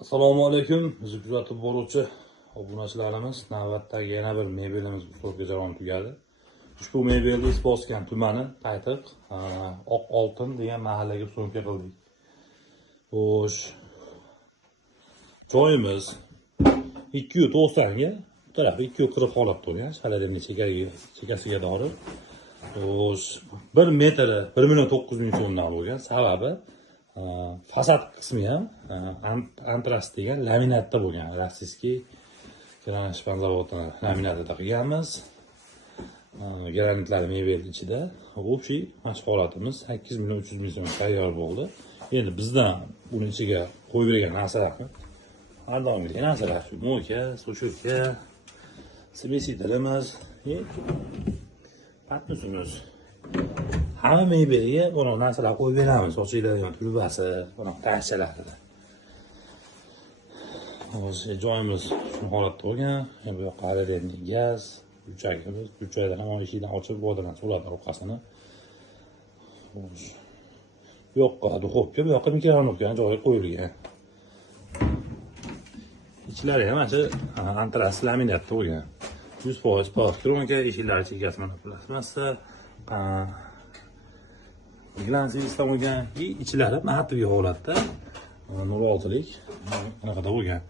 Assalomu alaykum. Bizni kuzatib boruvchi obunachilarimiz, navbatdagi yana bir mebelimiz uslubiga jarayon tugadi. Ushbu mebelni Isboskan tumani Qaytiq Oq Oltin degan mahallaga so'mka qildik. Xo'sh. Joyimiz 290 ga, bu tarafda 240 holatda bo'lgan, shaladagi chekasiga dori. Xo'sh, 1 metri 1,9 million so'mdan bo'lgan. Sababi fasad qismi ham antras degan laminatda bo'lgan. Rossiyskiy granitpan zavodidan laminatda qilganmiz. Granitlar mebel ichida. Общий mashg'ulotimiz 8 million 300 ming so'm tayyor bo'ldi. Endi bizdan buni ichiga qo'yib bergan narsalarni har doimgidek narsalar, shu mo'ka, sushurka, smesidirimiz, patnusimiz. Hamma mebelga buni narsalar qo'yib beramiz. Ochiladigan turbasi, buni tashchalarida. Hozir joyimiz shu holatda bo'lgan. Bu yoqqa endi gaz, uchagimiz, uchayda ham eshikni ochib vodani so'ladi orqasini. Xo'sh. Bu yoqqa duxovka, bu yoqqa mikrofonga joyi qo'yilgan. Ichlari ham mana antras laminatda bo'lgan. 100% plastikronka, eshiklari chekasi mana plasmassa, glansi sistem bo'lgan, ichlari matviy holatda, 06lik anaqada bo'lgan.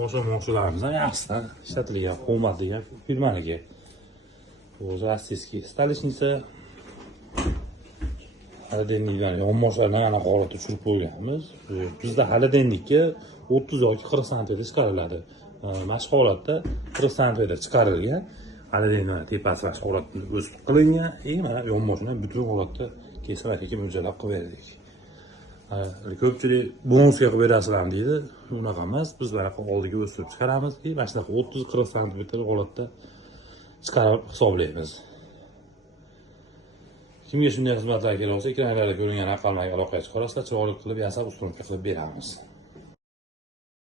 Mo'shularimiz ham yaxshidan ishlatilgan, qo'mmatligan firmaniki. O'zi rossiyskiy stolishnica haladenlikdan yonboshlardan aniq holatda tushirib qo'yganmiz. Bizda haladenlikka 30 yoki 40 sm chiqariladi. Mashq holatda 40 sm chiqarilgan. Haladenlikdan tepasi mashq holatda o'sib qilingan. Mana yonboshini butun holatda kesma-kesim mo'ljallab qilib berdik. Ko'pchilik bonusga qilib berasizlar deydi. Unaqa emas. Biz bunaqa oldiga o'stirib chiqaramiz. Mana shunaqa 30-40 sm holatda chiqarib hisoblaymiz. Kimga shunday xizmatlar kerak bo'lsa, ekranlarda ko'ringan raqamlarga aloqaga chiqarasizlar, chiroyli qilib yasab, ustunlikka qilib beramiz.